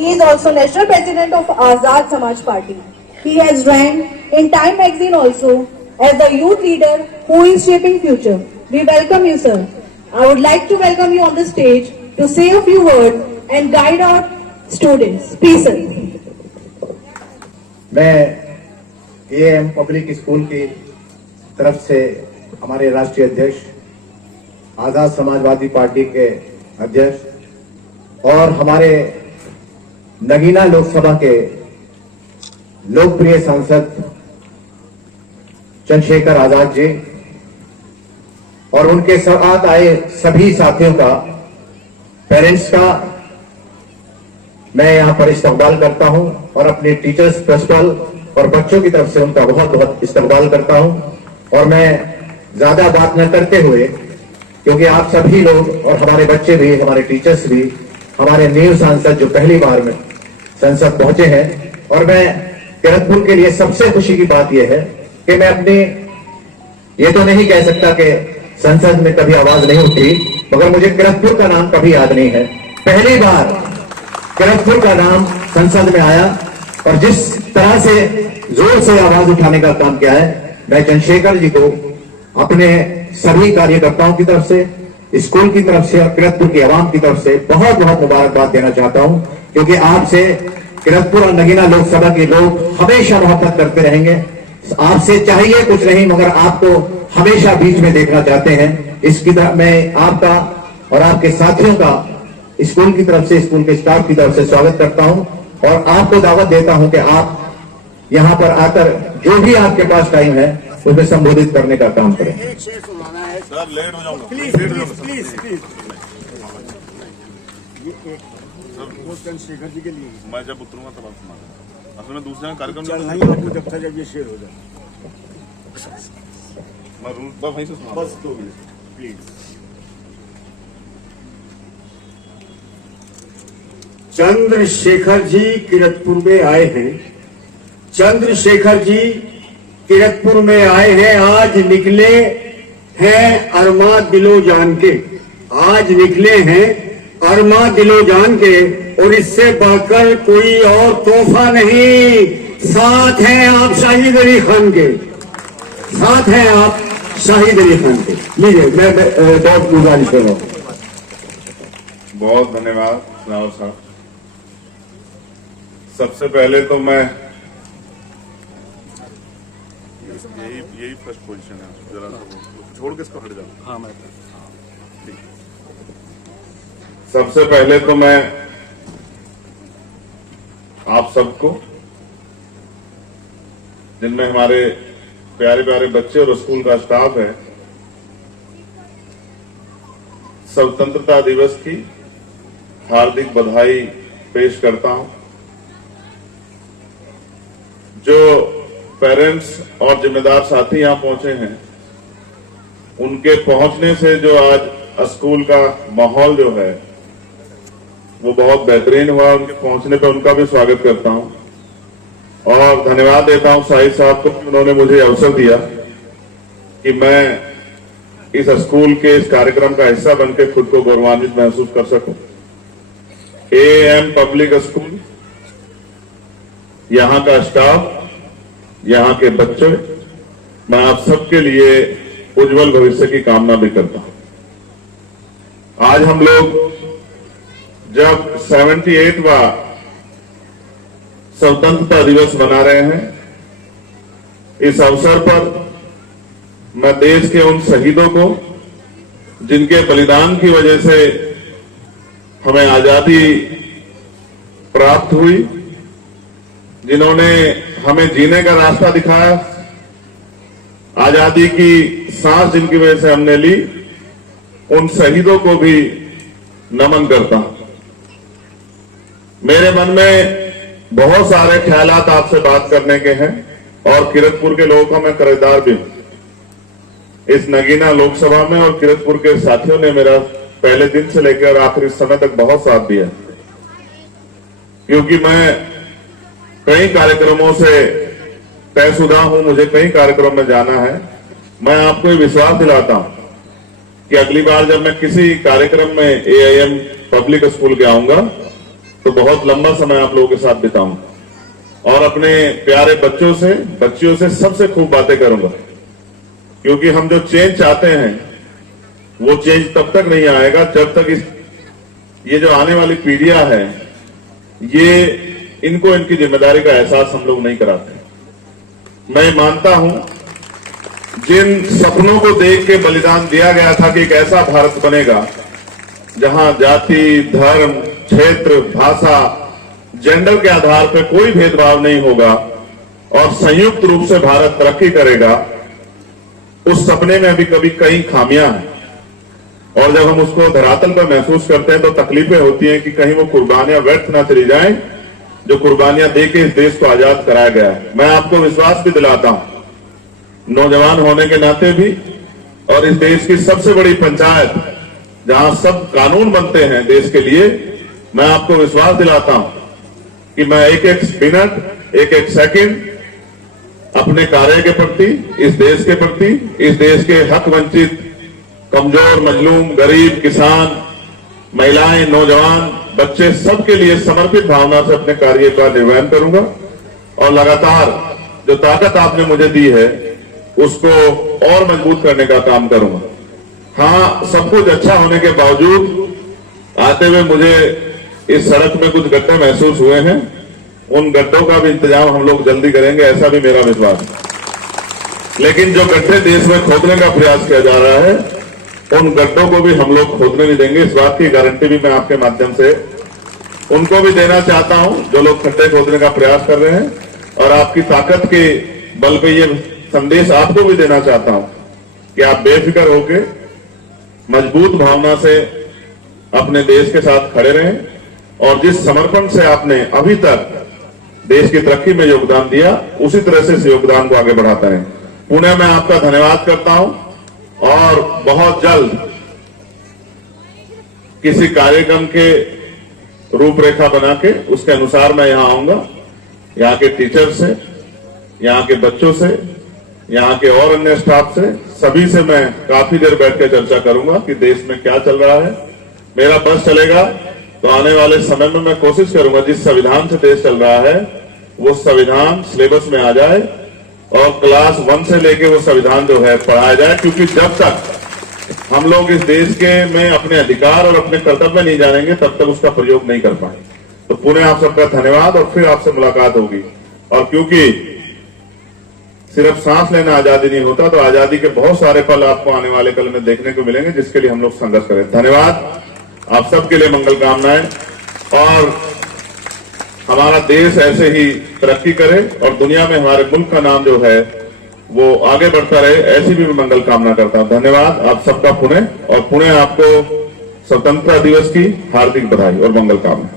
He is also National President of Azad Samaj Party. He has ranked in Time magazine also as the youth leader who is shaping future. We welcome you, sir. I would like to welcome you on the stage to say a few words and guide our students. Please, sir. मैं am public school की तरफ से हमारे राष्ट्रीय अध्यक्ष, आजाद Samajwadi party के अध्यक्ष और हमारे नगीना लोकसभा के लोकप्रिय सांसद चंद्रशेखर आजाद जी और उनके साथ आए सभी साथियों का, पेरेंट्स का मैं यहां पर इस्तकबाल करता हूं और अपने टीचर्स, प्रिंसिपल और बच्चों की तरफ से उनका बहुत बहुत इस्तकबाल करता हूं। और मैं ज्यादा बात न करते हुए, क्योंकि आप सभी लोग और हमारे बच्चे भी, हमारे टीचर्स भी, हमारे न्यू सांसद जो पहली बार में संसद पहुंचे हैं, और मैं किरतपुर के लिए सबसे खुशी की बात यह है कि मैं अपनी, ये तो नहीं कह सकता कि संसद में कभी आवाज नहीं उठी, मगर मुझे किरतपुर का नाम कभी याद नहीं है। पहली बार किरतपुर का नाम संसद में आया और जिस तरह से जोर से आवाज उठाने का काम किया है, मैं चंद्रशेखर जी को अपने सभी कार्यकर्ताओं की तरफ से, स्कूल की तरफ से और किरतपुर की आवाम की तरफ से बहुत बहुत मुबारकबाद देना चाहता हूं, क्योंकि आपसे किरतपुर और नगीना लोकसभा के लोग हमेशा मोहब्बत करते रहेंगे। आपसे चाहिए कुछ नहीं, मगर आपको हमेशा बीच में देखना चाहते हैं। इसकी तरफ मैं आपका और आपके साथियों का स्कूल की तरफ से, स्कूल के स्टाफ की तरफ से स्वागत करता हूं और आपको दावत देता हूं कि आप यहां पर आकर जो भी आपके पास टाइम है उसमें संबोधित करने का काम करें। सर लेट हो जाऊंगा, please please please. Chandrashekhar ji के लिए मैं जब उतरूंगा तब आप सुना, असल में दूसरा कार्यक्रम जब तक जब ये शेयर हो जाए मैं रूल बस वहीं से सुना, बस 2 मिनट प्लीज। चंद्रशेखर जी किरतपुर में आए हैं। चंद्रशेखर जी किरतपुर में आए हैं। आज निकले हैं अरमा दिलो जान के, आज निकले हैं अरमा दिलो जान के, और इससे बढ़कर कोई और तोहफा नहीं। साथ हैं आप शाहिद अली खान के, साथ हैं आप शाहिद अली खान के। लीजिए, मैं बहुत गुजारिश कर रहा हूं। बहुत धन्यवाद रावत साहब। सबसे पहले तो मैं यही फर्स्ट पोजीशन है, जरा सा छोड़ के इसको हट जाओ। हाँ मैं ठीक। सबसे पहले तो मैं आप सबको, जिनमें हमारे प्यारे प्यारे बच्चे और स्कूल का स्टाफ है, स्वतंत्रता दिवस की हार्दिक बधाई पेश करता हूं। जो पेरेंट्स और जिम्मेदार साथी यहां पहुंचे हैं, उनके पहुंचने से जो आज स्कूल का माहौल जो है वो बहुत बेहतरीन हुआ। उनके पहुंचने पर उनका भी स्वागत करता हूं और धन्यवाद देता हूं शाहिद साहब को, उन्होंने मुझे अवसर दिया कि मैं इस स्कूल के इस कार्यक्रम का हिस्सा बनकर खुद को गौरवान्वित महसूस कर सकूं। एएम पब्लिक स्कूल, यहां का स्टाफ, यहां के बच्चे, मैं आप सबके लिए उज्जवल भविष्य की कामना भी करता हूं। आज हम लोग जब 78वां स्वतंत्रता दिवस मना रहे हैं, इस अवसर पर मैं देश के उन शहीदों को, जिनके बलिदान की वजह से हमें आजादी प्राप्त हुई, जिन्होंने हमें जीने का रास्ता दिखाया, आजादी की सांस जिनकी वजह से हमने ली, उन शहीदों को भी नमन करता हूं। मेरे मन में बहुत सारे ख्यालात आपसे बात करने के हैं और किरतपुर के लोगों का मैं कर्जदार भी हूं। इस नगीना लोकसभा में और किरतपुर के साथियों ने मेरा पहले दिन से लेकर आखिरी समय तक बहुत साथ दिया, क्योंकि मैं कई कार्यक्रमों से तयशुदा हूं, मुझे कई कार्यक्रम में जाना है। मैं आपको ये विश्वास दिलाता हूं कि अगली बार जब मैं किसी कार्यक्रम में एआईएम पब्लिक स्कूल के आऊंगा तो बहुत लंबा समय आप लोगों के साथ बिताऊंगा और अपने प्यारे बच्चों से बच्चियों से सबसे खूब बातें करूंगा, क्योंकि हम जो चेंज चाहते हैं वो चेंज तब तक नहीं आएगा जब तक ये जो आने वाली पीढ़ियां हैं ये इनको इनकी जिम्मेदारी का एहसास हम लोग नहीं कराते। मैं मानता हूं जिन सपनों को देख के बलिदान दिया गया था कि एक ऐसा भारत बनेगा जहां जाति, धर्म, क्षेत्र, भाषा, जेंडर के आधार पर कोई भेदभाव नहीं होगा और संयुक्त रूप से भारत तरक्की करेगा, उस सपने में अभी कभी कई खामियां हैं और जब हम उसको धरातल पर महसूस करते हैं तो तकलीफें होती हैं कि कहीं वो कुर्बानियां व्यर्थ ना चली जाएं जो कुर्बानियां देके इस देश को आजाद कराया गया है। मैं आपको विश्वास भी दिलाता हूं, नौजवान होने के नाते भी, और इस देश की सबसे बड़ी पंचायत जहां सब कानून बनते हैं देश के लिए, मैं आपको विश्वास दिलाता हूं कि मैं एक एक मिनट, एक एक सेकंड अपने कार्य के प्रति, इस देश के प्रति, इस देश के हक वंचित, कमजोर, मजलूम, गरीब, किसान, महिलाएं, नौजवान, बच्चे, सबके लिए समर्पित भावना से अपने कार्य का निर्वहन करूंगा और लगातार जो ताकत आपने मुझे दी है उसको और मजबूत करने का काम करूंगा। हाँ, सब कुछ अच्छा होने के बावजूद आते हुए मुझे इस सड़क में कुछ गड्ढे महसूस हुए हैं, उन गड्ढों का भी इंतजाम हम लोग जल्दी करेंगे, ऐसा भी मेरा विश्वास है। लेकिन जो गड्ढे देश में खोदने का प्रयास किया जा रहा है उन गड्ढों को भी हम लोग खोदने नहीं देंगे, इस बात की गारंटी भी मैं आपके माध्यम से उनको भी देना चाहता हूं जो लोग गड्ढे खोदने का प्रयास कर रहे हैं। और आपकी ताकत के बल पे ये संदेश आपको भी देना चाहता हूं कि आप बेफिक्र होकर मजबूत भावना से अपने देश के साथ खड़े रहें और जिस समर्पण से आपने अभी तक देश की तरक्की में योगदान दिया उसी तरह से इस योगदान को आगे बढ़ाते रहें। पुनः मैं आपका धन्यवाद करता हूं और बहुत जल्द किसी कार्यक्रम के रूपरेखा बना के उसके अनुसार मैं यहां आऊंगा, यहां के टीचर से, यहां के बच्चों से, यहां के और अन्य स्टाफ से, सभी से मैं काफी देर बैठ के चर्चा करूंगा कि देश में क्या चल रहा है। मेरा बस चलेगा तो आने वाले समय में मैं कोशिश करूंगा जिस संविधान से देश चल रहा है वो संविधान सिलेबस में आ जाए और क्लास 1 से लेके वो संविधान जो है पढ़ाया जाए, क्योंकि जब तक हम लोग इस देश के में अपने अधिकार और अपने कर्तव्य नहीं जानेंगे तब तक उसका प्रयोग नहीं कर पाएंगे। तो पुनः आप सबका धन्यवाद और फिर आपसे मुलाकात होगी। और क्योंकि सिर्फ सांस लेना आजादी नहीं होता तो आजादी के बहुत सारे पल आपको आने वाले कल में देखने को मिलेंगे जिसके लिए हम लोग संघर्ष करें। धन्यवाद, आप सबके लिए मंगल कामनाएं और हमारा देश ऐसे ही तरक्की करे और दुनिया में हमारे मुल्क का नाम जो है वो आगे बढ़ता रहे, ऐसी भी मैं मंगल कामना करता हूं। धन्यवाद आप सबका पुनः, और पुनः आपको स्वतंत्रता दिवस की हार्दिक बधाई और मंगल कामना।